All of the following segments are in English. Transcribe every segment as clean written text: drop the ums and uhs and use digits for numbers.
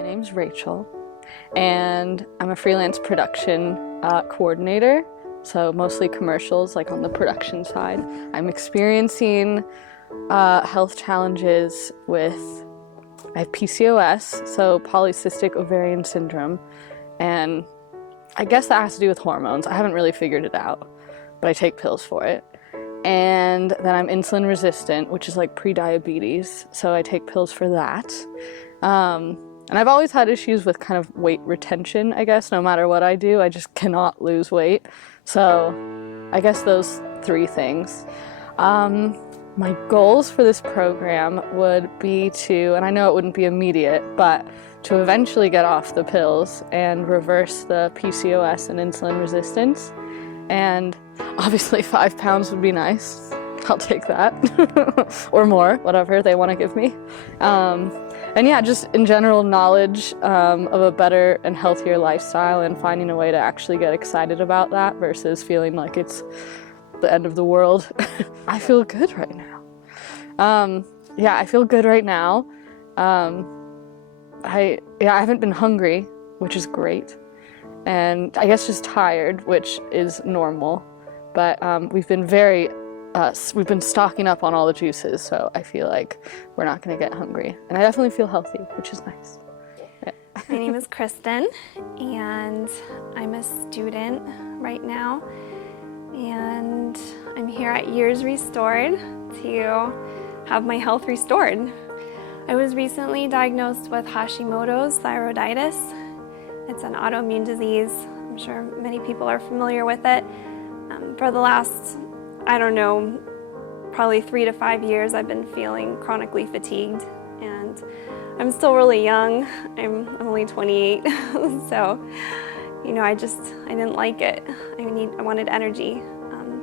My name's Rachel, and I'm a freelance production coordinator, so mostly commercials, like on the production side. I'm experiencing health challenges with, I have PCOS, so polycystic ovarian syndrome, and I guess that has to do with hormones. I haven't really figured it out, but I take pills for it. And then I'm insulin resistant, which is like pre-diabetes, so I take pills for that. And I've always had issues with kind of weight retention, I guess. No matter what I do, I just cannot lose weight. So I guess those three things. My goals for this program would be to, and I know it wouldn't be immediate, but to eventually get off the pills and reverse the PCOS and insulin resistance. And obviously 5 pounds would be nice. I'll take that. Or more, whatever they want to give me. And yeah, just in general knowledge of a better and healthier lifestyle and finding a way to actually get excited about that versus feeling like it's the end of the world. I feel good right now. Yeah, I feel good right now. I haven't been hungry, which is great. And I guess just tired, which is normal. But we've been stocking up on all the juices, so I feel like we're not going to get hungry. And I definitely feel healthy, which is nice. Yeah. My name is Kristen, and I'm a student right now. And I'm here at Years Restored to have my health restored. I was recently diagnosed with Hashimoto's thyroiditis. It's an autoimmune disease. I'm sure many people are familiar with it. For the last, I don't know, probably 3 to 5 years, I've been feeling chronically fatigued, and I'm still really young. I'm only 28, so I didn't like it. I wanted energy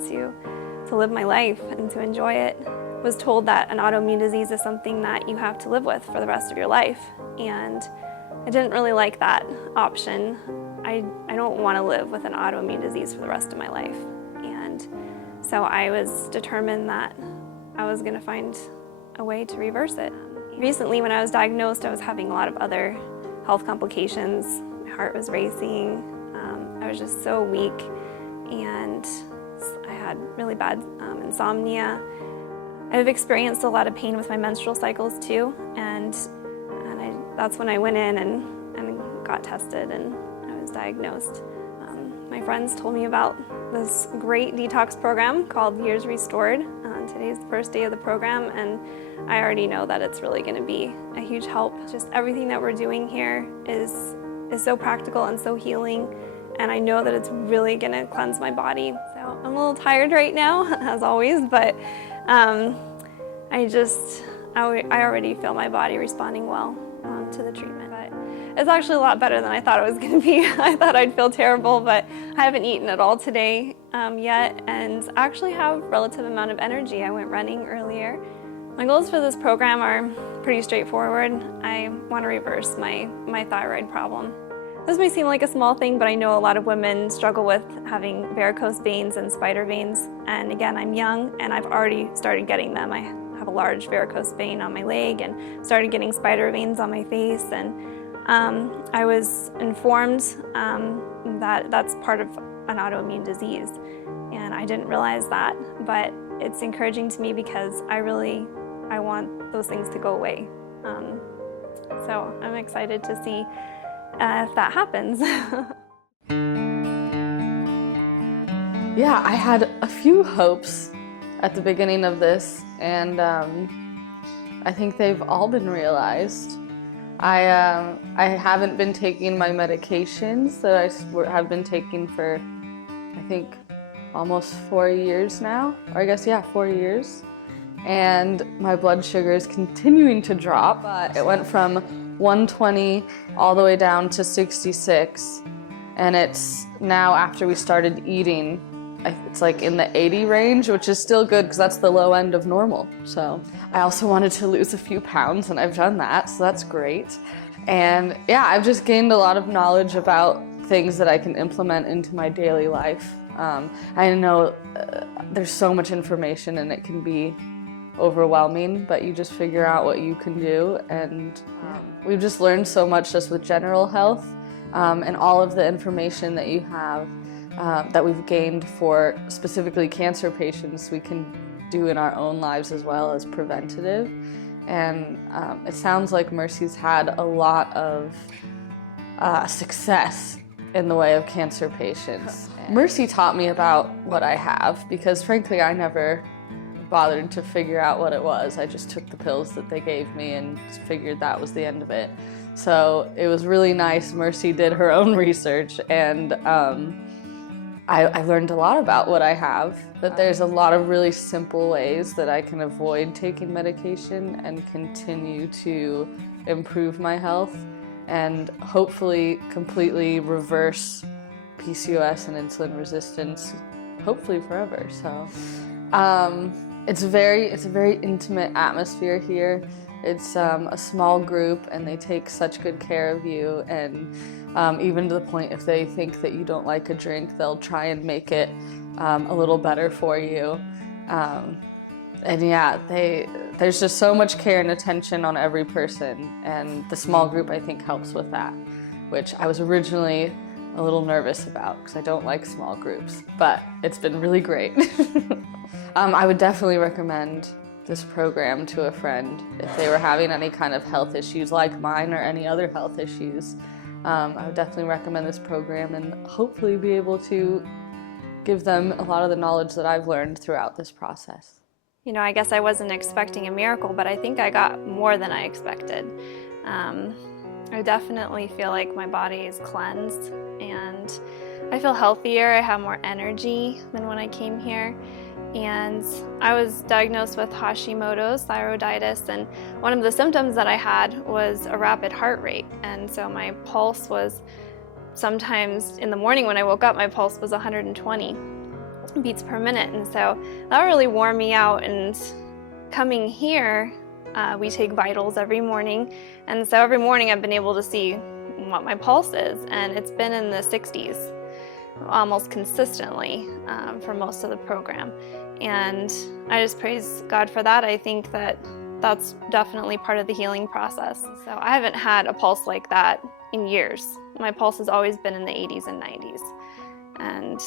to live my life and to enjoy it. I was told that an autoimmune disease is something that you have to live with for the rest of your life, and I didn't really like that option. I don't want to live with an autoimmune disease for the rest of my life. And so I was determined that I was going to find a way to reverse it. Recently, when I was diagnosed, I was having a lot of other health complications. My heart was racing. I was just so weak, and I had really bad insomnia. I've experienced a lot of pain with my menstrual cycles too, and that's when I went in and got tested, and I was diagnosed. My friends told me about this great detox program called Years Restored. Today's the first day of the program, and I already know that it's really going to be a huge help. Just everything that we're doing here is so practical and so healing, and I know that it's really going to cleanse my body. So I'm a little tired right now, as always, but I already feel my body responding well to the treatment. But it's actually a lot better than I thought it was going to be. I thought I'd feel terrible, but I haven't eaten at all today yet, and I actually have a relative amount of energy. I went running earlier. My goals for this program are pretty straightforward. I want to reverse my thyroid problem. This may seem like a small thing, but I know a lot of women struggle with having varicose veins and spider veins. And again, I'm young, and I've already started getting them. I have a large varicose vein on my leg and started getting spider veins on my face. And I was informed that that's part of an autoimmune disease, and I didn't realize that, but it's encouraging to me because I want those things to go away. So I'm excited to see if that happens. Yeah, I had a few hopes at the beginning of this, and I think they've all been realized. I haven't been taking my medications that I have been taking for, I think, almost 4 years now, or I guess, yeah, 4 years. And my blood sugar is continuing to drop. It went from 120 all the way down to 66, and it's now, after we started eating, it's like in the 80 range, which is still good because that's the low end of normal. So I also wanted to lose a few pounds, and I've done that, so that's great. And yeah, I've just gained a lot of knowledge about things that I can implement into my daily life. I know there's so much information, and it can be overwhelming, but you just figure out what you can do. And we've just learned so much just with general health, and all of the information that you have that we've gained for specifically cancer patients, we can do in our own lives as well as preventative. And it sounds like Mercy's had a lot of success in the way of cancer patients. Mercy taught me about what I have, because frankly I never bothered to figure out what it was. I just took the pills that they gave me and figured that was the end of it. So it was really nice. Mercy did her own research, and I learned a lot about what I have, that there's a lot of really simple ways that I can avoid taking medication and continue to improve my health and hopefully completely reverse PCOS and insulin resistance, hopefully forever. So it's a very intimate atmosphere here. It's a small group, and they take such good care of you, and even to the point if they think that you don't like a drink, they'll try and make it a little better for you. And yeah, there's just so much care and attention on every person, and the small group I think helps with that, which I was originally a little nervous about because I don't like small groups, but it's been really great. I would definitely recommend this program to a friend if they were having any kind of health issues like mine or any other health issues. I would definitely recommend this program and hopefully be able to give them a lot of the knowledge that I've learned throughout this process. You know, I guess I wasn't expecting a miracle, but I think I got more than I expected. I definitely feel like my body is cleansed, and I feel healthier. I have more energy than when I came here. And I was diagnosed with Hashimoto's thyroiditis, and one of the symptoms that I had was a rapid heart rate. And so my pulse was, sometimes in the morning when I woke up, my pulse was 120 beats per minute. And so that really wore me out. And coming here, we take vitals every morning. And so every morning I've been able to see what my pulse is, and it's been in the 60s almost consistently for most of the program. And I just praise God for that. I think that that's definitely part of the healing process. So I haven't had a pulse like that in years. My pulse has always been in the 80s and 90s. And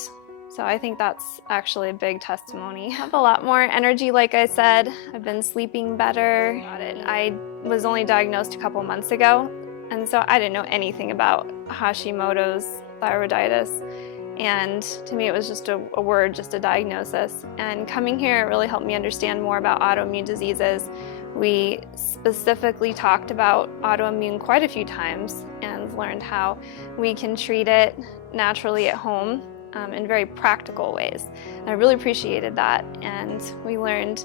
so I think that's actually a big testimony. I have a lot more energy, like I said. I've been sleeping better. I was only diagnosed a couple months ago, and so I didn't know anything about Hashimoto's thyroiditis. And to me, it was just a word, just a diagnosis. And coming here, it really helped me understand more about autoimmune diseases. We specifically talked about autoimmune quite a few times and learned how we can treat it naturally at home in very practical ways. And I really appreciated that. And we learned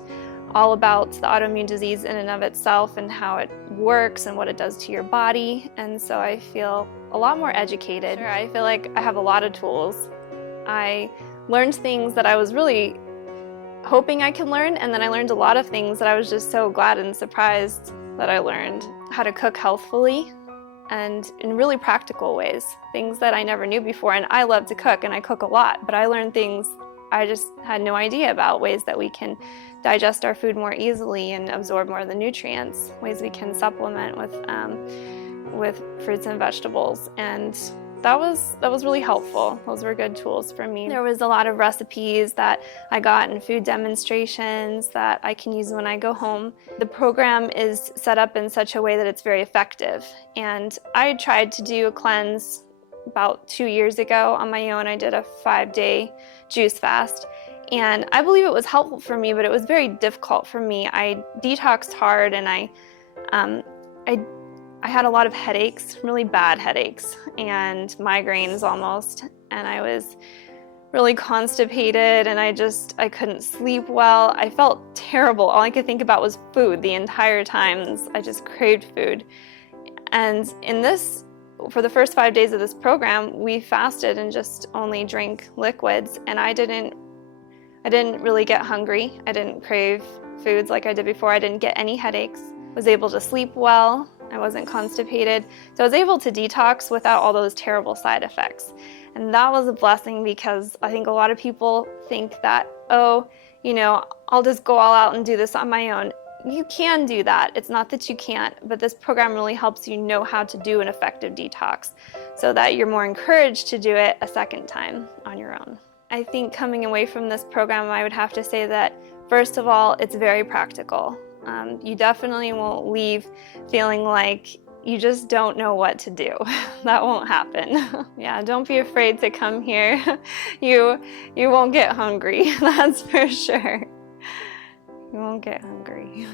all about the autoimmune disease in and of itself and how it works and what it does to your body. And so I feel a lot more educated. I feel like I have a lot of tools. I learned things that I was really hoping I could learn, and then I learned a lot of things that I was just so glad and surprised that I learned. How to cook healthfully and in really practical ways, things that I never knew before. And I love to cook, and I cook a lot, but I learned things I just had no idea about, ways that we can digest our food more easily and absorb more of the nutrients, ways we can supplement with fruits and vegetables. And that was really helpful. Those were good tools for me. There was a lot of recipes that I got in food demonstrations that I can use when I go home. The program is set up in such a way that it's very effective. And I tried to do a cleanse about 2 years ago on my own. I did a 5-day juice fast. And I believe it was helpful for me, but it was very difficult for me. I detoxed hard, and I had a lot of headaches, really bad headaches, and migraines almost. And I was really constipated, and I couldn't sleep well. I felt terrible. All I could think about was food the entire time. I just craved food. And for the first 5 days of this program, we fasted and just only drank liquids. And I didn't really get hungry. I didn't crave foods like I did before. I didn't get any headaches. Was able to sleep well. I wasn't constipated. So I was able to detox without all those terrible side effects. And that was a blessing, because I think a lot of people think that, I'll just go all out and do this on my own. You can do that. It's not that you can't, but this program really helps you know how to do an effective detox so that you're more encouraged to do it a second time on your own. I think coming away from this program, I would have to say that, first of all, it's very practical. You definitely won't leave feeling like you just don't know what to do. That won't happen. Yeah, don't be afraid to come here. You won't get hungry, that's for sure. You won't get hungry.